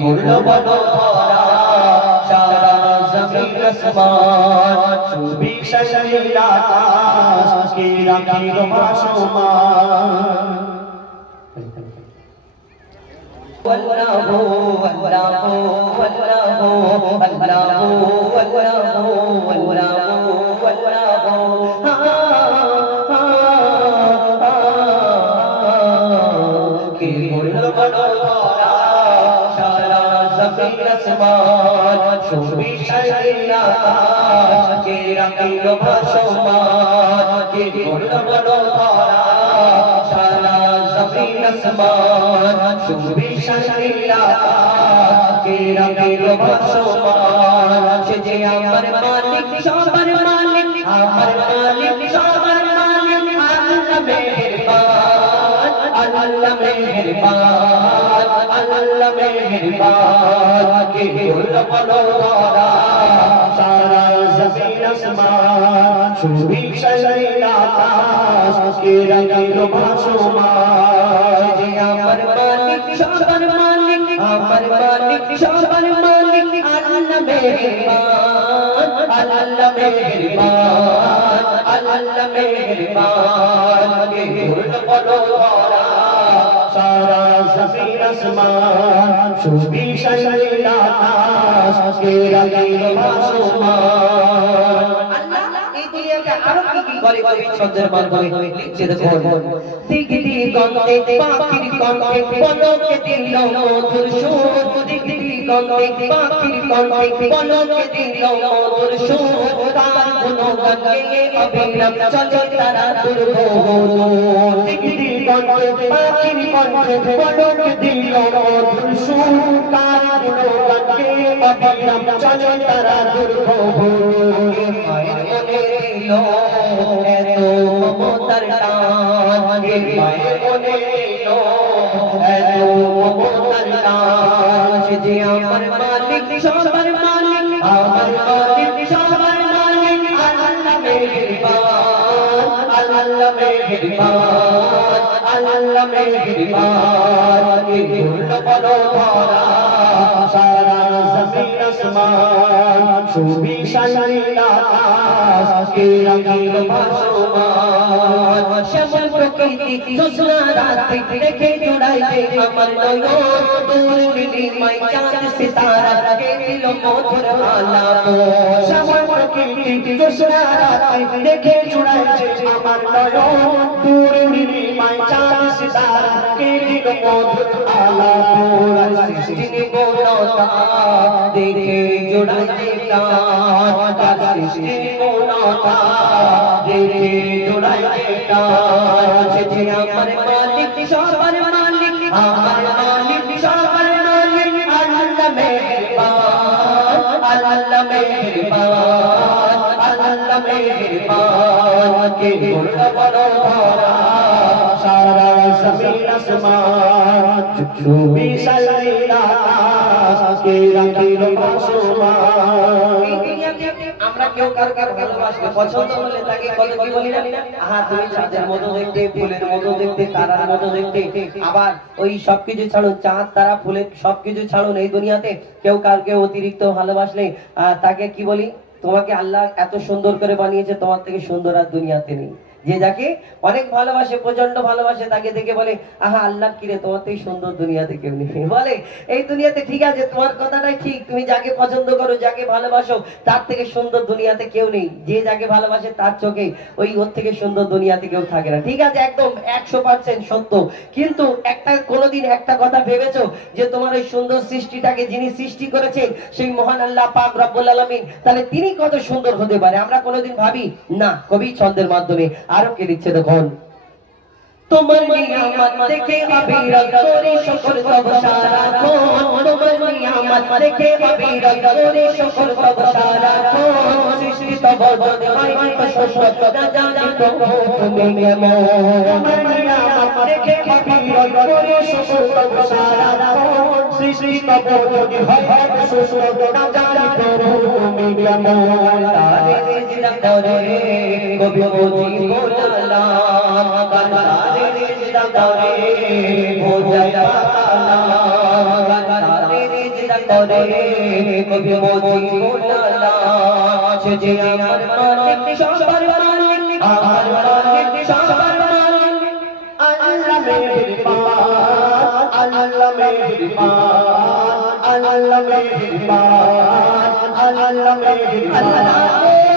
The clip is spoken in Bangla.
ঘুরলো বলো ধরা সারা জমিন আসমান সুবিশাল আকাশ কে রাখিল ভাসমান والله والله والله والله والله والله কি বলল বলো ধরা সারা জমিন আসমান সুবিশাল আকাশ কে রাখিল ভাসমান কি বলল বলো ধরা সারা জমিন আসমান সুবিশাল আকাশ কে রাখিল ভাসমান সে যে আমার মালিক সবার মালিক আমার মালিক সবার মালিক আল্লাহ মেহেরবান আল্লাহ মেহেরবান কে বলল বলো ধরা সারা জমিন আসমান সুবিশাল আকাশ কে রাখিল ভাসমান যে আমার মালিক সবার মালিক আমার মালিক সবার মালিক আল্লাহ মেহেরবান আল্লাহ মেহেরবান আল্লাহ মেহেরবান কে বলল বলো ধরা সারা জমিন আসমান সুবিশাল আকাশ কে রাখিল ভাসমান আরো কি করে কবি ছন্দের মাধ্যমে লিখছে দেখুন দিক দিগন্তে পাখির কণ্ঠে পলকে দিল মধুর সুর দিক দিগন্তে পাখির কণ্ঠে পলকে দিল মধুর সুর তার গুণগান গেয়ে অবিরাম চলে তারা দুর্গোধন দিক দিগন্তে পাখির কণ্ঠে পলকে দিল মধুর সুর তার গুণগান গেয়ে অবিরাম চলে তারা দুর্গোধন এত মমতার টান মায়ের মনে এলো এত মমতার টান সে যে আমার মালিক সবার মালিক আমার মালিক সবার মালিক আল্লাহ মেহেরবান আল্লাহ মেহেরবান আল্লাহ মেহেরবান কে বলল বলো ধরা সারা জমিন আসমান সুবিশাল আকাশ কে রাখিল ভাসমান শ্যামল প্রকৃতি জ্যোৎস্না রাতে দেখে জোড়াইতে আমার নয়ন দূর নীলিমায় চাঁদ সিতারা কে দিল মধুর আলাপন শ্যামল প্রকৃতি জ্যোৎস্না রাতে দেখে জোড়াইতে আমার নয়ন দূর নীলিমায় চাঁদ সিতারা কে দিল মধুর আলাপন সৃষ্টি নিপুণতা দেখে জোড়াইতে তার সৃষ্টি নিপুণতা দেখে জোড়াইতে তার সে যে আমার মালিক সবার মালিক আমার মালিক সবার মালিক আল্লাহ মেহেরবান আল্লাহ মেহেরবান আল্লাহ মেহেরবান কে বলল বলো ধরা সারা জমিন আসমান সুবিশাল আকাশ কে রাখিল ভাসমান আমরা কেউ কারো কারো ভালোবাসতে পছন্দ হলে তাকে কত কি বলি না আহা তুমি চাঁদের মতো দেখতে ফুলের মতো দেখতে তারার মতো দেখতে আবার ওই সবকিছু ছাড়ুন চাঁদ তারা ফুলের সবকিছু ছাড়ুন এই দুনিয়াতে কেউ কারকে অতিরিক্ত ভালোবাসলে তাকে কি বলি তোমাকে আল্লাহ এত সুন্দর করে বানিয়েছে তোমার থেকে সুন্দর আর দুনিয়াতে নেই যে যাকে অনেক ভালোবাসে প্রচন্ড ভালোবাসে তাকে দেখে বলে আহা আল্লাহ কিরে তোমার থেকে সুন্দর দুনিয়াতে কেউ নেই বলে এই দুনিয়াতে ঠিক আছে তোমার কথাটাই ঠিক তুমি যাকে পছন্দ করো যাকে ভালোবাসো তার থেকে সুন্দর দুনিয়াতে কেউ নেই যে যাকে ভালোবাসে তার চোখে ওই ওর থেকে সুন্দর দুনিয়াতে কেউ থাকে না ঠিক আছে একদম 100% সত্য কিন্তু একটা কোনোদিন একটা কথা ভেবেছো যে তোমার এই সুন্দর সৃষ্টিটাকে যিনি সৃষ্টি করেছেন সেই মহান আল্লাহ পাক রব্বুল আলামিন তাহলে তিনি কত সুন্দর হতে পারে আমরা কোনোদিন ভাবি না কবি ছন্দের মাধ্যমে আরো কে দিচ্ছে দেখুন তোমার নিয়ামত দেখে অবিরত করি শুকর তব সারাক্ষণ তোমার নিয়ামত দেখে অবিরত করি শুকর তব সারাক্ষণ সৃষ্টি তব যদি হয় কষ্ট না জানি তো তুমি কেমন তোমার নিয়ামত দেখে অবিরত করি শুকর তব সারাক্ষণ সৃষ্টি তব যদি হয় কষ্ট না জানি তো তুমি কেমন তারে সিজদা করে কবি বুঝি বললাম তারে সিজদা করে हो जाए पाला तारे করে কবি মোজি মোলালা সে যে আমার মালিক সবার মালিক আমার মালিক সবার মালিক আল্লাহ মেহেরবান আল্লাহ মেহেরবান আল্লাহ মেহেরবান আল্লাহ মেহেরবান